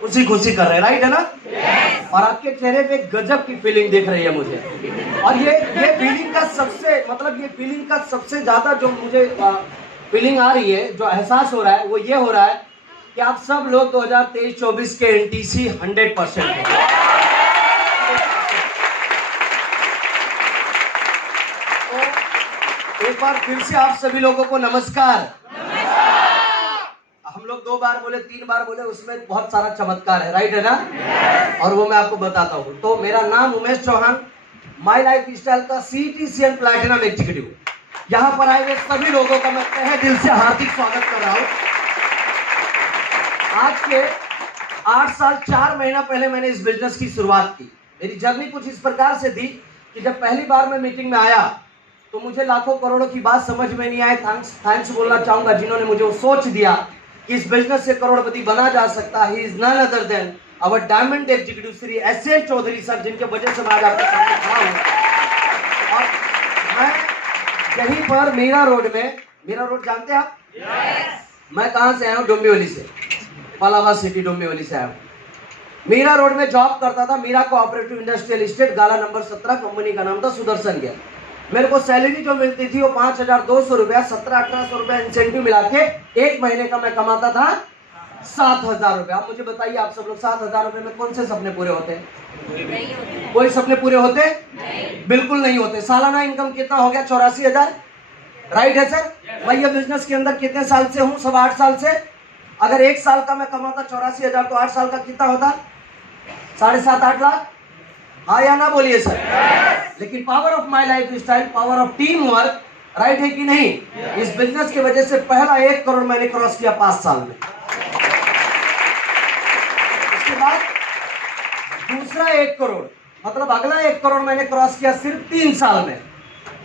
खुशी खुशी कर रहे हैं, राइट है ना? और आपके चेहरे पे गजब की फीलिंग दिख रही है मुझे। और ये फीलिंग का सबसे ज्यादा जो मुझे फीलिंग आ रही है, जो एहसास हो रहा है, वो ये हो रहा है कि आप सब लोग 2023-24 के एनटीसी 100% हैं। तो एक बार फिर से आप सभी लोगों को नमस्कार। हम लोग 2 बार बोले, 3 बार बोले, उसमें बहुत सारा चमत्कार है, राइट है ना? और वो मैं आपको बताता हूँ। तो मेरा नाम Umesh Chauhan, my lifestyle का CTCN प्लैटिनम एग्जीक्यूटिव। यहाँ पर आए हुए सभी लोगों का मैं तहे दिल से हार्दिक स्वागत कर रहा हूँ। आज के 8 साल 4 महीना पहले मैंने इस बिजनेस की शुरुआत की। मेरी जर्नी कुछ इस प्रकार से थी कि जब पहली बार मैं मीटिंग में आया तो मुझे लाखों करोड़ों की बात समझ में नहीं आई। थैंक्स बोलना चाहूंगा जिन्होंने मुझे वो सोच दिया कि इस बिजनेस से करोड़पति बना जा सकता है। He is none other than our diamond executive Shri SN Chaudhary sir, जिनके वजह से मैं आज आपके सामने खड़ा हूँ। और मैं यहीं पर मीरा रोड में, मीरा रोड जानते हैं आप? मैं कहाँ से आया हूँ? डोंबिवली से, पलावा सिटी डोंबिवली से आया हूँ। मीरा रोड में जॉब करता था, मीरा कोऑपरेटिव इंडस्ट्रियल एस्टेट, गाला नंबर 17, कंपनी का नाम था सुदर्शन गैस। मेरे को सैलरी जो मिलती थी वो 5,200 रुपया, 1700-1800 रुपया इंसेंटिव मिला के 1 महीने का मैं कमाता था 7,000 रुपया। आप मुझे बताइए, आप सब लोग 7,000 रुपये में कौन से सपने पूरे होते हैं? कोई सपने पूरे होते? बिल्कुल नहीं होते। सालाना इनकम कितना हो गया? 84,000, राइट है सर? मैं ये बिजनेस के अंदर कितने साल से हूँ? 8 साल से। अगर 1 साल का मैं कमाता 84,000 तो 8 साल का कितना होता? 7.5-8 लाख। हाँ या ना बोलिए सर? लेकिन power of my life style, power of team work, right है कि नहीं? इस बिजनेस की वजह से पहला 1 करोड़ मैंने क्रॉस किया 5 साल में। उसके बाद दूसरा 1 करोड़, मतलब अगला 1 करोड़ मैंने क्रॉस किया सिर्फ 3 साल में।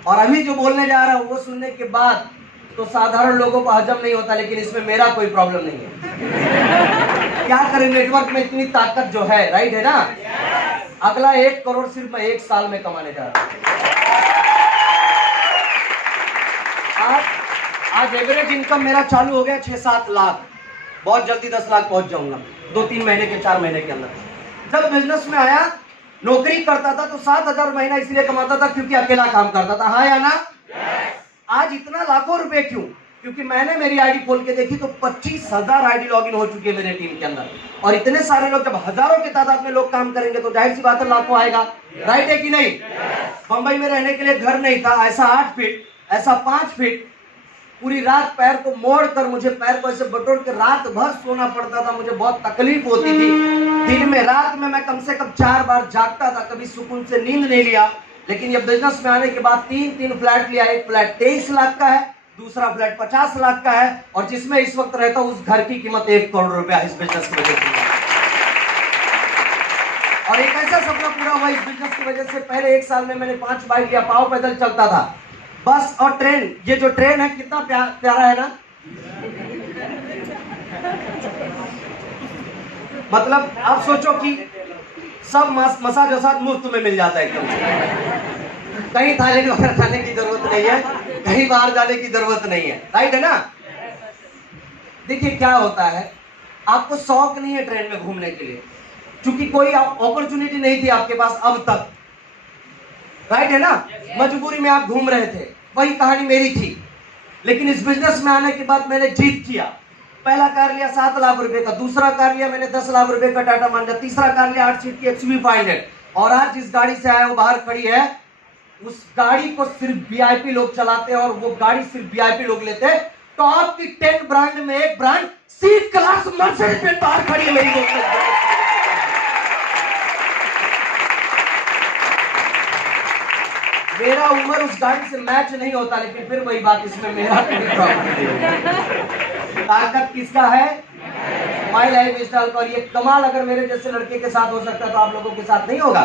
और अभी जो बोलने जा रहा हूं वो सुनने के बाद तो साधारण लोगों को हजम नहीं होता, लेकिन इसमें मेरा कोई प्रॉब्लम नहीं है। क्या करें, नेटवर्क में इतनी ताकत जो है, राइट है ना? अगला 1 करोड़ सिर्फ मैं 1 साल में कमाने जा रहा हूं। आज एवरेज इनकम मेरा चालू हो गया 6-7 लाख। बहुत जल्दी 10 लाख पहुंच जाऊंगा 2-3 महीने के, 4 महीने के अंदर। जब बिजनेस में आया, नौकरी करता था तो 7,000 महीना इसलिए कमाता था क्योंकि अकेला काम करता था। हाँ या ना? आज इतना लाखों रुपए क्यों? क्योंकि मैंने मेरी आईडी खोल के देखी तो 25,000 आईडी लॉगिन हो चुकी है मेरे टीम के अंदर। और इतने सारे लोग, जब हजारों की तादाद में लोग काम करेंगे तो जाहिर सी बात है लाखों आएगा, राइट है कि नहीं? बंबई में रहने के लिए घर नहीं था, ऐसा 8 फीट, ऐसा 5 फीट, पूरी रात पैर को मोड़ कर, मुझे पैर को ऐसे बटोर के रात भर सोना पड़ता था। मुझे बहुत तकलीफ होती थी। दिन में, रात में मैं कम से कम 4 बार जागता था, कभी सुकून से नींद नहीं लिया। लेकिन ये बिजनेस में आने के बाद 3 फ्लैट लिया। एक फ्लैट 23 लाख का है, दूसरा फ्लैट 50 लाख का है, और जिसमें इस वक्त रहता हूं उस घर की कीमत 1 करोड़ रुपया इस बिजनेस की वजह से। और एक ऐसा सपना पूरा हुआ इस बिजनेस की वजह से। पहले 1 साल में मैंने 5 बाइक लिया, पाँव पैदल चलता था। बस और ट्रेन, ये जो ट्रेन है कितना प्यारा है ना? मतलब आप सोचो कि सब मसाज वसाज मुफ्त में मिल जाता है एकदम। कहीं थाली वगैरह खाने की जरूरत नहीं है, कहीं बाहर जाने की जरूरत नहीं है, राइट है ना? देखिए क्या होता है, आपको शौक नहीं है ट्रेन में घूमने के लिए, क्योंकि कोई अपॉर्चुनिटी नहीं थी आपके पास अब तक, राइट है ना? मजबूरी में आप घूम रहे थे। वही कहानी मेरी थी। लेकिन इस बिजनेस में आने के बाद मैंने जीत किया। पहला कार लिया 7 लाख रुपए का, दूसरा कार लिया मैंने 10 लाख रुपए का टाटा मांझा, तीसरा कार लिया 8 सीट की XUV 500। और आज जिस गाड़ी से आया वो बाहर खड़ी है, उस गाड़ी को सिर्फ VIP लोग चलाते हैं, और वो गाड़ी सिर्फ VIP लोग लेते हैं। टॉप की 10 ब्रांड में एक ब्रांड C क्लास मर्सिडीज में बाहर खड़ी है मेरी दोस्त। मेरा उम्र उस गाड़ी से मैच नहीं होता, लेकिन फिर वही बात, इसमें मेरा कोई प्रॉब्लम नहीं है। ताकत किसका है? माई लाइफ स्टाइल का। और ये कमाल अगर मेरे जैसे लड़के के साथ हो सकता है तो आप लोगों के साथ नहीं होगा?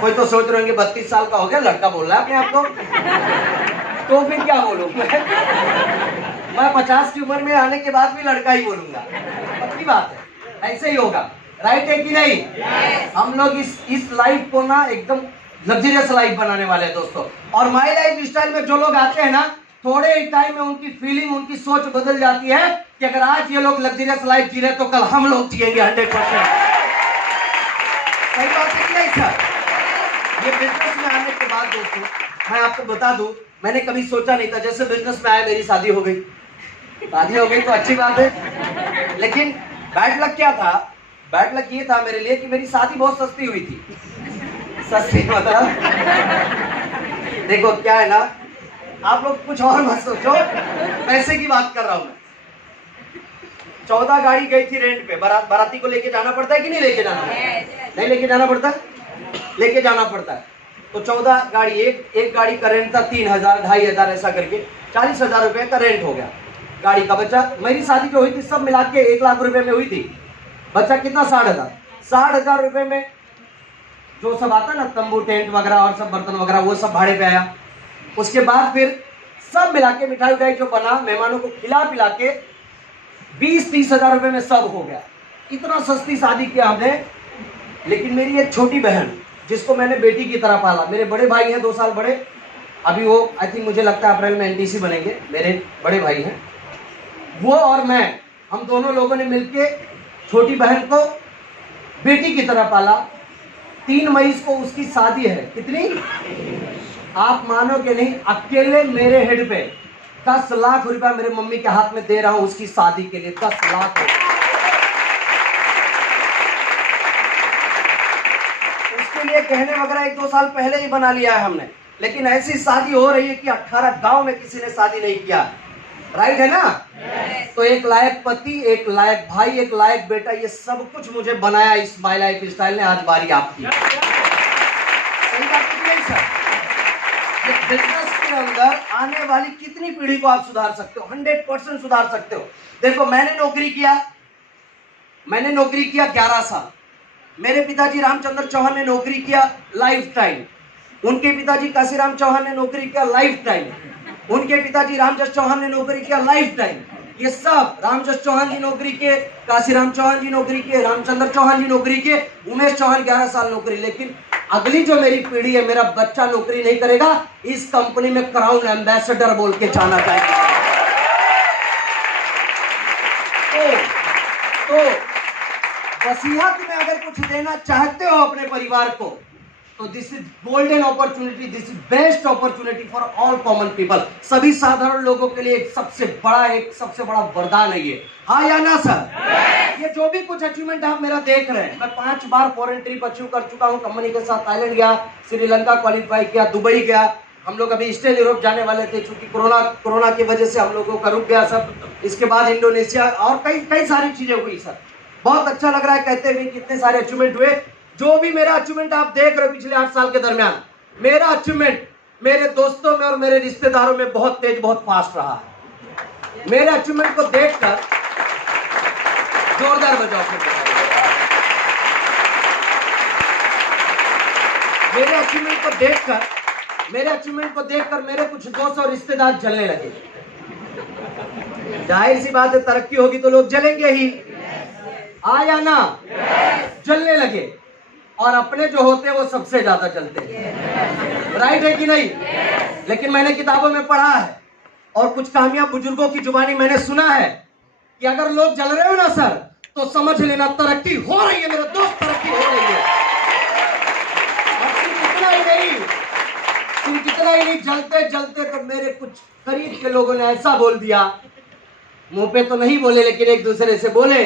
कोई तो सोच रहे होंगे 32 साल का हो गया, लड़का बोल रहा है अपने आप को, तो फिर क्या बोलूं मैं 50 की उम्र में आने के बाद भी लड़का ही बोलूंगा। पक्की बात है, ऐसे ही होगा, राइट है कि नहीं? हम लोग इस लाइफ को ना एकदम लग्जरियस लाइफ बनाने वाले हैं दोस्तों। और माई लाइफ स्टाइल में जो लोग आते हैं ना, थोड़े ही टाइम में उनकी फीलिंग, उनकी सोच बदल जाती है कि अगर आज ये लोग लग्जरियस लाइफ जी रहे तो कल हम लोग जिएंगे 100%। सही बात है कि नहीं सर? ये बिजनेस में आने के बाद दोस्तों मैं आपको बता दूं, मैंने कभी सोचा नहीं था। जैसे बिजनेस में आया मेरी शादी हो गई तो अच्छी बात है, लेकिन बैड लक क्या था? बैड लक ये था मेरे लिए कि मेरी शादी बहुत सस्ती हुई थी। सस्ती मतलब देखो क्या है ना, आप लोग कुछ और मत सोचो, पैसे की बात कर रहा हूं मैं। 14 गाड़ी गई थी रेंट पे। बाराती को लेके जाना पड़ता है कि नहीं लेके जाना? नहीं लेके जाना पड़ता, लेके जाना पड़ता है। तो 14 गाड़ी, एक गाड़ी का रेंट था 3000, 2500 ऐसा करके 40,000 रुपए का रेंट हो गया गाड़ी का। बच्चा, मेरी शादी जो हुई थी सब मिला के 1 लाख रुपए में हुई थी। बच्चा कितना? 60,000 रुपए में जो सब आता ना, तंबू, टेंट वगैरह और सब बर्तन वगैरह, वो सब भाड़े पे आया। उसके बाद फिर सब मिला के मिठाई उठाई जो बना, मेहमानों को खिला पिला के 20-30 हजार रुपए में सब हो गया। इतना सस्ती शादी किया हमने। लेकिन मेरी एक छोटी बहन जिसको मैंने बेटी की तरह पाला, मेरे बड़े भाई हैं 2 साल बड़े, अभी वो आई थिंक मुझे लगता है अप्रैल में एनटीसी बनेंगे, मेरे बड़े भाई हैं वो और मैं, हम दोनों लोगों ने मिलकर छोटी बहन को बेटी की तरह पाला। 3 मई को उसकी शादी है। कितनी? आप मानोगे नहीं, अकेले मेरे हेड पे 10 लाख रुपया मेरे मम्मी के हाथ में दे रहा हूं उसकी शादी के लिए। 10 लाख उसके लिए कहने वगैरह 1-2 साल पहले ही बना लिया है हमने। लेकिन ऐसी शादी हो रही है कि 18 गांव में किसी ने शादी नहीं किया। राइट है ना? तो एक लायक पति, एक लायक भाई, एक लायक बेटा, ये सब कुछ मुझे बनाया इस माय लाइफ स्टाइल ने। आज बारी आपकी। सही बात नहीं सर? बिजनेस के अंदर आने वाली कितनी पीढ़ी को आप सुधार सकते हो? 100% सुधार सकते हो। देखो मैंने नौकरी किया 11 साल। मेरे पिताजी रामचंद्र चौहान ने नौकरी किया लाइफ टाइम। उनके पिताजी काशीराम चौहान ने नौकरी किया लाइफ टाइम। उनके पिताजी रामजस चौहान ने नौकरी किया लाइफ टाइम। ये सब रामजस चौहान जी नौकरी किए, काशीराम चौहान जी नौकरी किए, रामचंद्र चौहान जी नौकरी किए, उमेश चौहान 11 साल नौकरी। लेकिन अगली जो मेरी पीढ़ी है, मेरा बच्चा नौकरी नहीं करेगा, इस कंपनी में क्राउन एम्बेसडर बोल के जाना चाहिए। तो वसीयत में अगर कुछ देना चाहते हो अपने परिवार को, तो this is golden opportunity, this is best opportunity for all common people. सभी साधारण लोगों के लिए एक सबसे बड़ा वरदान है ये। हाँ या ना सर? ये जो भी कुछ अचीवमेंट आप मेरा देख रहे हैं, मैं 5 बार फॉरेन ट्रिप अचीव कर चुका हूँ कंपनी के साथ। थाईलैंड गया, श्रीलंका क्वालिफाई किया, दुबई गया। हम लोग अभी ईस्टर्न यूरोप जाने वाले थे, चूंकि कोरोना की वजह से हम लोगों का रुक गया सब। इसके बाद इंडोनेशिया और कई सारी चीजें हुई सर। बहुत अच्छा लग रहा है कहते हुए कितने सारे अचीवमेंट हुए। जो भी मेरा अचीवमेंट आप देख रहे हो पिछले 8 साल के दरमियान, मेरा अचीवमेंट मेरे दोस्तों में और मेरे रिश्तेदारों में बहुत तेज, बहुत फास्ट रहा है। मेरे अचीवमेंट को देखकर जोरदार बजाओ। मेरे अचीवमेंट को देखकर मेरे कुछ दोस्त और रिश्तेदार जलने लगे। जाहिर सी बात है, तरक्की होगी तो लोग जलेंगे ही। आया ना? जलने लगे। और अपने जो होते हैं वो सबसे ज्यादा जलते हैं। राइट है कि नहीं? लेकिन मैंने किताबों में पढ़ा है और कुछ कामयाब बुजुर्गों की जुबानी मैंने सुना है कि अगर लोग जल रहे हो ना सर, तो समझ लेना तरक्की हो रही है मेरे दोस्त, तरक्की हो रही है। कितना ही नहीं, जलते जलते तो मेरे कुछ करीब के लोगों ने ऐसा बोल दिया, मुंह पे तो नहीं बोले लेकिन एक दूसरे से बोले,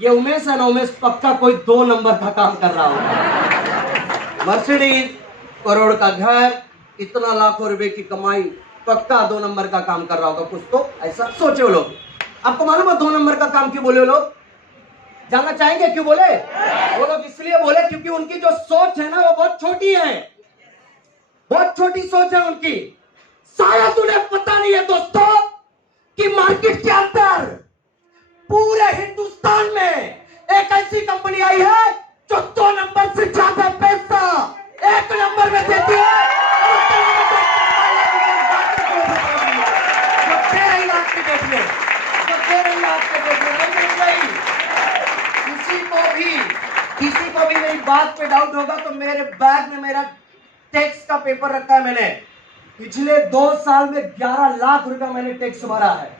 ये उमेश है ना, उमेश पक्का कोई 2 नंबर का काम कर रहा होगा। मर्सिडीज, करोड़ का घर, इतना लाखों रुपए की कमाई, पक्का 2 नंबर का काम कर रहा होगा। कुछ तो ऐसा सोचे वो लोग। आपको मालूम है 2 नंबर का काम क्यों बोले वो लोग? जानना चाहेंगे क्यों बोले? वो लोग इसलिए बोले क्योंकि उनकी जो सोच है ना वो बहुत छोटी है, बहुत छोटी सोच है उनकी। शायद उन्हें पता नहीं है दोस्तों कि मार्केट के अंदर पूरे हिंदुस्तान में एक ऐसी कंपनी आई है जो 2 नंबर से ज्यादा पैसा 1 नंबर में देती है। किसी को भी मेरी बात पे डाउट होगा तो मेरे बैग में मेरा टैक्स का पेपर रखा है मैंने। पिछले 2 साल में 11 लाख रुपया मैंने टैक्स भरा है।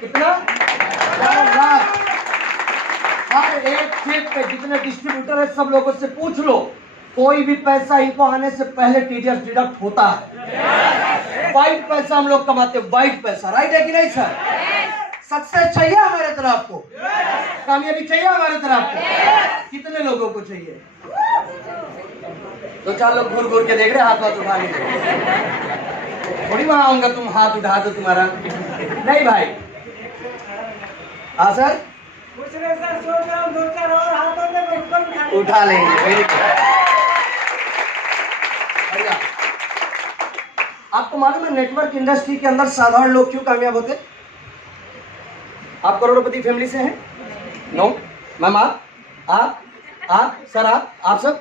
कितना? 11 लाख। हर एक चेक पे जितने डिस्ट्रीब्यूटर है सब लोगों से पूछ लो, कोई भी पैसा इनको आने से पहले टीडीएस डिडक्ट होता है। वाइट पैसा हम लोग कमाते हैं, वाइट पैसा। राइट है कि नहीं सर? सक्सेस चाहिए हमारे तरफ को, कामयाबी चाहिए हमारे तरफ को। कितने लोगों को चाहिए? तो 4 लोग घूर घूर के देख रहे, हाथ उठा लीजिए। थोड़ी वहां आऊंगा तुम हाथ उठा दो तुम्हारा, नहीं भाई। हाँ सर, सोच रहा हूँ 2-4 और हाथों में उठा लेंगे। Very good. बढ़िया। आपको मालूम है नेटवर्क इंडस्ट्री के अंदर साधारण लोग क्यों कामयाब होते? आप करोड़पति फैमिली से हैं? नो। मैम आप सर, आप सब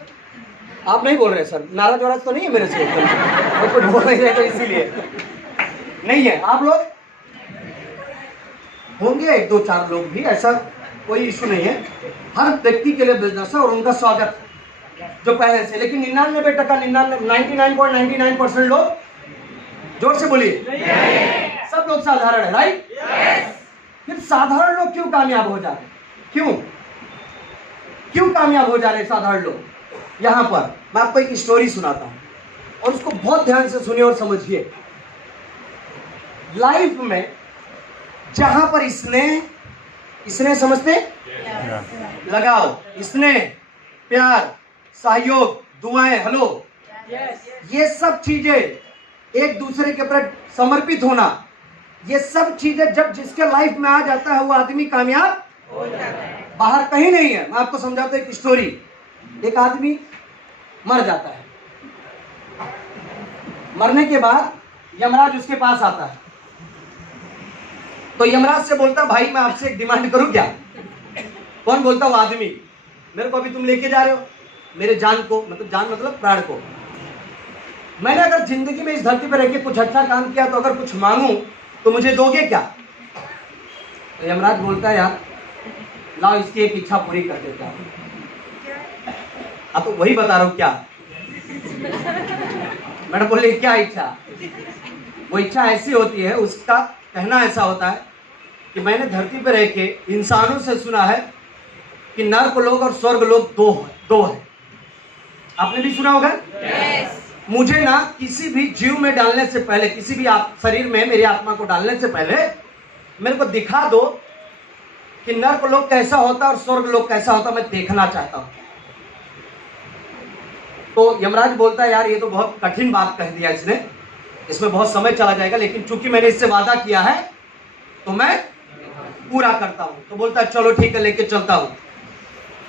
आप नहीं बोल रहे सर, नाराज वाराज तो नहीं है मेरे से? तो कुछ बोल नहीं रहे तो इसीलिए नहीं है। आप लोग होंगे 1-2-4 लोग भी, ऐसा कोई इशू नहीं है। हर व्यक्ति के लिए बिजनेस है और उनका स्वागत जो पहले से। लेकिन 99.99% लोग, जोर से बोलिए, सब लोग साधारण है। राइट? फिर साधारण लोग क्यों कामयाब हो जा रहे? क्यों कामयाब हो जा रहे साधारण लोग? यहां पर मैं आपको एक स्टोरी सुनाता हूं और उसको बहुत ध्यान से सुनिए और समझिए। लाइफ में जहां पर इसने समझते लगाओ, स्नेह, प्यार, सहयोग, दुआएं, हेलो, ये सब चीजें, एक दूसरे के प्रति समर्पित होना, ये सब चीजें जब जिसके लाइफ में आ जाता है वो आदमी कामयाब हो जाता है। बाहर कहीं नहीं है। मैं आपको समझाता हूं एक स्टोरी। एक आदमी मर जाता है, मरने के बाद यमराज उसके पास आता है। तो यमराज से बोलता, भाई मैं आपसे एक डिमांड करूं क्या? कौन बोलता? वो आदमी। मेरे को अभी तुम लेके जा रहे हो मेरे जान को, मतलब जान मतलब प्राण को। मैंने अगर जिंदगी में इस धरती पर रह के कुछ अच्छा काम किया तो अगर कुछ मांगू तो मुझे दोगे क्या? तो यमराज बोलता है, यार लाओ इसकी एक इच्छा पूरी कर देता हूं। अब तो वही बता रहा हूं क्या। मैंने बोले क्या इच्छा? वो इच्छा ऐसी होती है, उसका कहना ऐसा होता है कि मैंने धरती पर रह के इंसानों से सुना है कि नर्कलोक और स्वर्गलोक दो है। आपने भी सुना होगा? मुझे ना किसी भी जीव में डालने से पहले, किसी भी शरीर में मेरी आत्मा को डालने से पहले मेरे को दिखा दो कि नर्कलोक कैसा होता है और स्वर्गलोक कैसा होता, मैं देखना चाहता हूं। तो यमराज बोलता है, यार ये तो बहुत कठिन बात कह दिया इसने, इसमें बहुत समय चला जाएगा, लेकिन चूंकि मैंने इससे वादा किया है तो मैं पूरा करता हूं। तो बोलता है चलो ठीक है, लेके चलता हूं।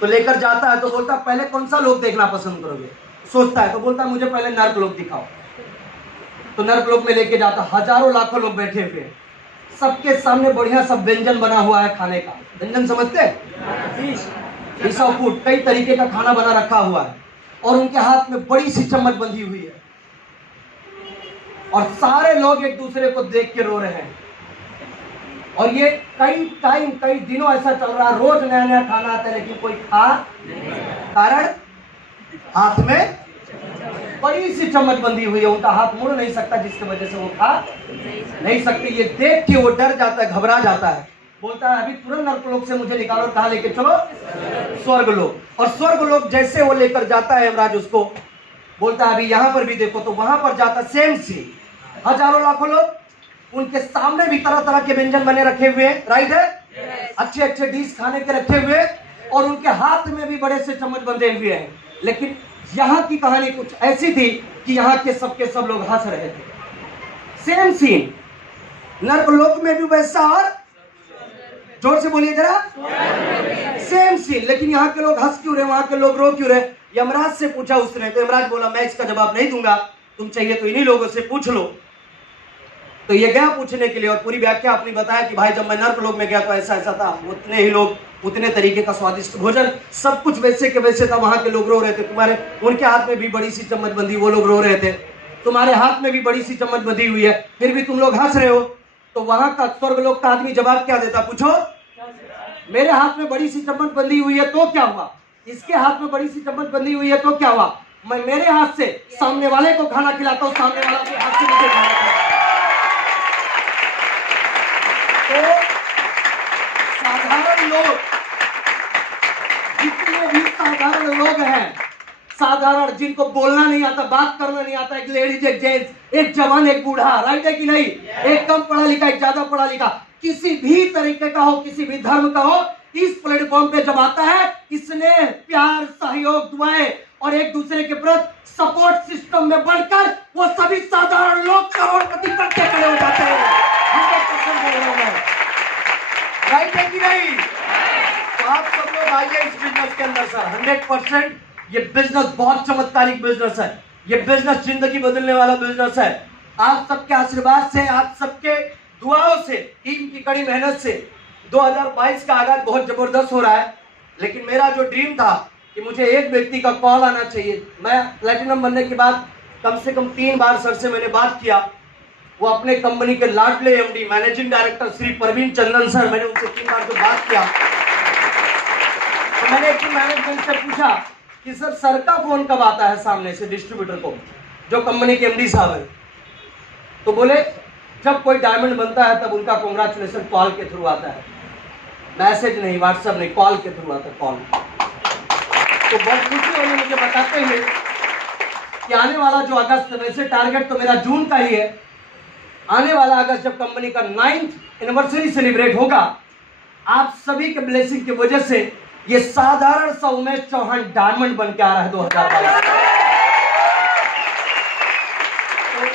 तो लेकर जाता है तो बोलता है पहले कौन सा लोक देखना पसंद करोगे? सोचता है तो बोलता है मुझे पहले नर्कलोक दिखाओ। तो नर्कलोक में लेके जाता, हजारों लाखों लोग बैठे हुए, सबके सामने बढ़िया सब व्यंजन बना हुआ है खाने का। व्यंजन समझते हैं? डिश ऑफ फूड, कई तरीके का खाना बना रखा हुआ है और उनके हाथ में बड़ी सी चम्मच बंधी हुई है और सारे लोग एक दूसरे को देख के रो रहे हैं। और ये कई दिनों ऐसा चल रहा है, रोज नया नया खाना आता है लेकिन कोई खा, कारण हाथ में बड़ी सी चम्मच बंधी हुई है, उनका हाथ मुड़ नहीं सकता, जिसकी वजह से वो खा नहीं सकते। ये देख के वो डर जाता है, घबरा जाता है, बोलता है अभी तुरंत नर्कलोक से मुझे निकालो। कहाँ लेके चलो? स्वर्गलोक। और स्वर्गलोक जैसे वो लेकर जाता है यमराज उसको, बोलता है अभी यहाँ पर भी देखो। तो वहां पर जाता, सेम सी, हजारों लाखों लोग, उनके सामने भी तरह तरह के व्यंजन बने रखे हुए, राइट है, अच्छे अच्छे डिश खाने के रखे हुए, और उनके हाथ में भी बड़े से चम्मच बंधे हुए हैं। लेकिन यहाँ की कहानी कुछ ऐसी थी कि यहाँ के सब लोग हंस रहे थे। सेम सीन नर्कलोक में भी वैसा, और जोर से बोलिए जरा, सेम सीन। लेकिन यहाँ के लोग हंस क्यों रहे, वहां के लोग रो क्यों रहे? यमराज से पूछा उसने, तो यमराज बोला मैं इसका जवाब नहीं दूंगा, तुम चाहिए तो इन्हीं लोगों से पूछ लो। तो ये गया पूछने के लिए और पूरी व्याख्या अपनी बताया कि भाई जब मैं नर्कलोक में गया तो ऐसा ऐसा था, उतने ही लोग, उतने तरीके का स्वादिष्ट भोजन, सब कुछ वैसे के वैसे था। वहां के लोग रो रहे थे, तुम्हारे उनके हाथ में भी बड़ी सी चम्मच बंधी, वो लोग रो रहे थे, तुम्हारे हाथ में भी बड़ी सी चम्मच बंधी हुई है, फिर भी तुम लोग हंस रहे हो। तो वहां का स्वर्गलोक का आदमी जवाब क्या देता? पूछो, मेरे हाथ में बड़ी सी चम्मच बंधी हुई है तो क्या हुआ, इसके हाथ में बड़ी सी चम्मच बंधी हुई है तो क्या हुआ? मैं मेरे हाथ से सामने वाले को खाना खिलाता हूं, सामने वाला के हाथ से मुझे खाना खिलाता हूं। तो साधारण लोग, जितने भी साधारण लोग हैं, साधारण जिनको बोलना नहीं आता, बात करना नहीं आता, एक लेडीज, एक जेंट्स, एक जवान, एक बूढ़ा, राइट है कि नहीं, एक कम पढ़ा लिखा, एक ज्यादा पढ़ा लिखा, किसी भी तरीके का हो, किसी भी धर्म का हो, इस प्लेटफॉर्म पे जब आता है, स्नेह, प्यार, सहयोग, दुआएं और एक दूसरे के प्रति सपोर्ट सिस्टम में बढ़कर वो सभी साधारण लोग करोड़पति बनके खड़े हो जाते हैं। 100% बोल रहा हूं मैं, राइट है कि नहीं? तो आप सब लोग आइए इस बिजनेस के अंदर सर। 100% ये बिजनेस बहुत चमत्कारिक बिजनेस है। ये बिजनेस जिंदगी बदलने वाला बिजनेस है। आप सबके आशीर्वाद से, आप सबके दुआओं से, टीम की कड़ी मेहनत से 2022 का आगाज बहुत जबरदस्त हो रहा है। लेकिन मेरा जो ड्रीम था कि मुझे एक व्यक्ति का कॉल आना चाहिए। मैं प्लेटिनम बनने के बाद कम से कम 3 बार सर से मैंने बात किया। वो अपने कंपनी के लाडले MD, managing director Shri Praveen Chandan sir, मैंने उनसे 3 बार जो बात किया, तो मैंने एक दिन मैनेजमेंट से पूछा कि सर का फोन कब आता है सामने से डिस्ट्रीब्यूटर को, जो कंपनी के एमडी साहब है। तो बोले जब कोई डायमंड बनता है तब उनका कांग्रेचुलेशन कॉल के थ्रू आता है, मैसेज नहीं, व्हाट्सएप नहीं, कॉल के थ्रू आता है, कॉल। तो बहुत खुशी होगी मुझे बताते हुए कि आने वाला जो अगस्त, वैसे टारगेट तो मेरा जून का ही है, आने वाला अगस्त जब कंपनी का 9th एनिवर्सरी सेलिब्रेट होगा, आप सभी के ब्लेसिंग की वजह से ये साधारण सा उमेश चौहान डायमंड बन के आ रहा है 2022। तो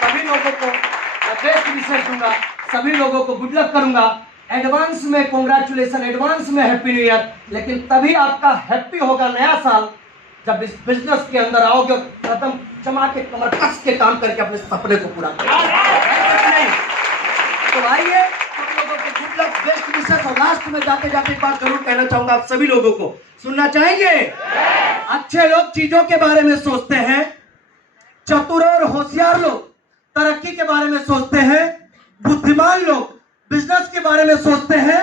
सभी लोगों को मैं बेस्ट विशेष दूंगा, सभी लोगों को गुड लक करूंगा, एडवांस में कांग्रेचुलेशन, एडवांस में हैप्पी न्यू ईयर। लेकिन तभी आपका हैप्पी होगा नया साल जब इस बिजनेस के अंदर आओगे और कदम जमा के, कमर कस के काम करके अपने सपने को पूरा करोगे। तो आइए सब लोगों को गुड लक, बेस्ट विशेस। और लास्ट में जाते जाते एक बात जरूर कहना चाहूंगा, आप सभी लोगों को सुनना चाहेंगे। अच्छे लोग चीजों के बारे में सोचते हैं, चतुर और होशियार लोग तरक्की के बारे में सोचते हैं, बुद्धिमान लोग बिजनेस के बारे में सोचते हैं,